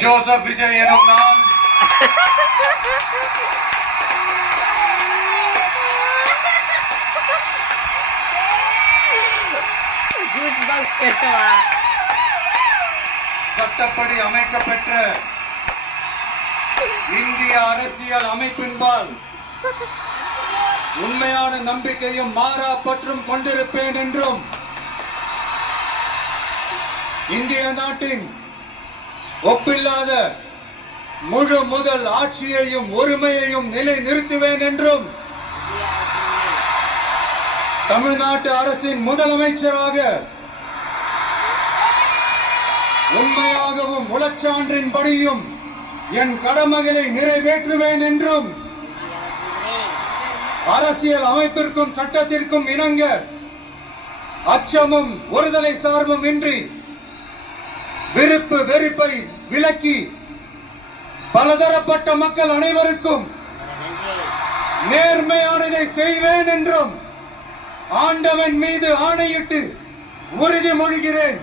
Joseph Vijay எனும் நான் சட்டப்படி அமைக்கப்பெற்ற இந்திய அரசியல் அமைப்பின்பால் உண்மையான நம்பிக்கையும் மாறா பற்றும் கொண்டிருப்பேன் என்றும் இந்திய நாட்டின் ஒப்பில்லாத முழு முதல் ஆட்சியையும் ஒருமையையும் நிலை நிறுத்துவேன் என்றும் தமிழ்நாட்டு அரசின் முதலமைச்சராக உண்மையாகவும் உளச்சான்றின் படியும் என் கடமைகளை நிறைவேற்றுவேன் என்றும் அரசியல் அமைப்பிற்கும் சட்டத்திற்கும் இணங்க அச்சமும் ஒருதலை சார்பும் இன்றி விருப்பு வெறுப்பை விலக்கி பலதரப்பட்ட மக்கள் அனைவருக்கும் நேர்மையானதை செய்வேன் என்றும் ஆண்டவன் மீது ஆணையிட்டு உறுதிமொழிகிறேன்.